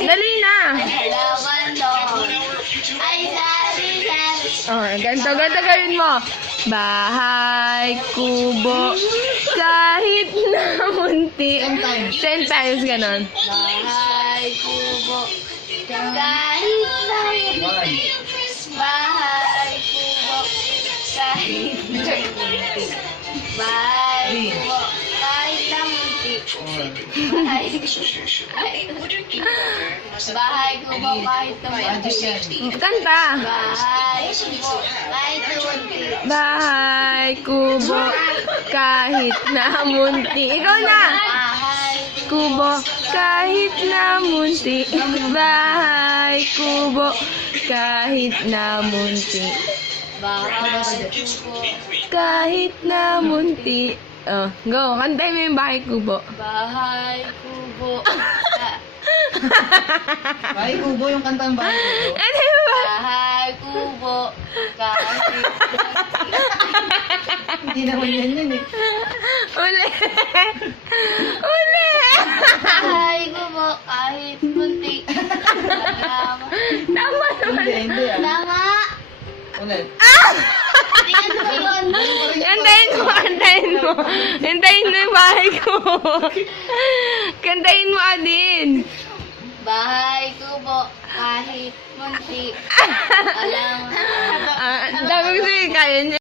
Dali na. Halaman doon. Ay, sari-sari. Oh, ganto gawin mo. Bahay, kubo, kahit na munti. 10 times ganon. Bahay, kubo. Kahit na munti. Bahay, kubo. Kahit na munti. Bahay, kubo. Kahit na munti. Bahay, bahay, kubo. Kahit na munti. Kanta. Bahay, kubo. Kahit na munti. Bahay, kubo, kahit na munti. Ikaw na. Bahay, Kubo, kahit na munti. Bahay, kubo, kahit na munti. bahay, kubo. Kahit na munti. Oh, go. Kantay mo yung bahay kubo. Bahay, kubo. Bahay kubo yung kantang bahay kubo. Ano ba? Bahay, kubo. Kahit Hindi naman yan eh. Uli. Uli. bahay, kubo. Kahit munti. Tama. Tama naman. Hindi ah. Tama. Ulit. Tingnan mo yun. Kantayin mo. Kantayin mo yung bahay ko. Kantayin mo din. Bahay, kubo. Kahit munti. Alam. Dami ko sa'yo, kaya niya.